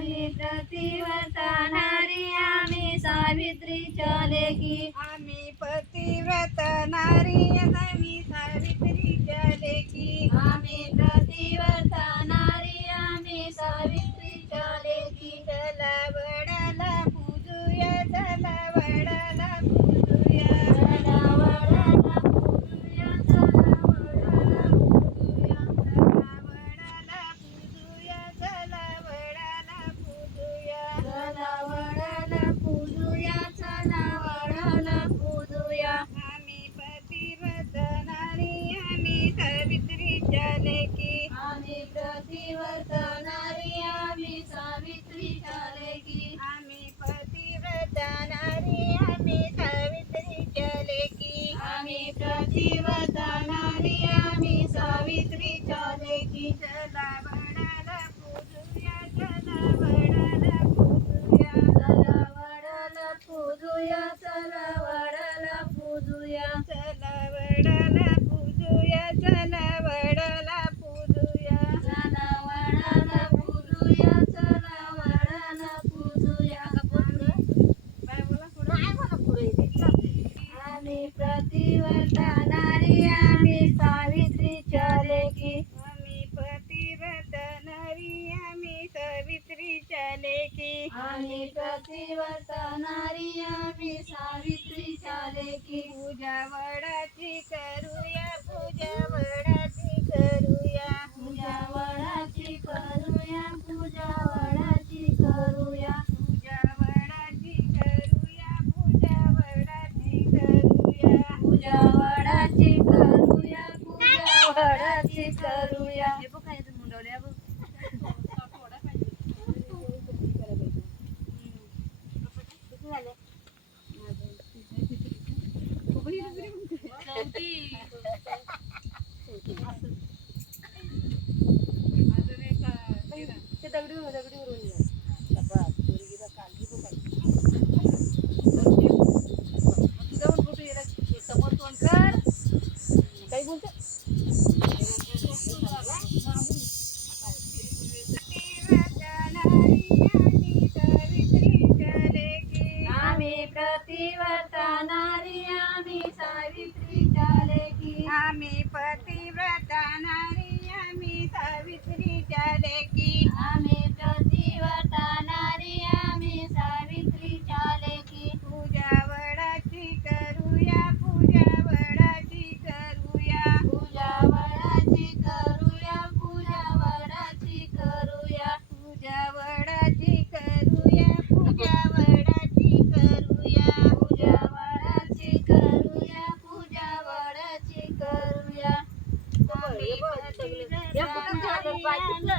ही प्रतिव्रता नारी आमी सावित्री चलेगी आमी पतिव्रता ಜೀವದ पतिव्रता नारी सावित्री चलेगी। हमें पतिव्रता नारी हमें सावित्री चलेगी। हमें पतिव्रता नारी हमें सावित्री चलेगी। पूजा मजेत करूया. हे बघ काय मुंडवले बघ. ते दगडी दगडी पतिव्रता नारी आम्ही सावित्री लेखी. आम्ही पतिव्रता नारी Bye.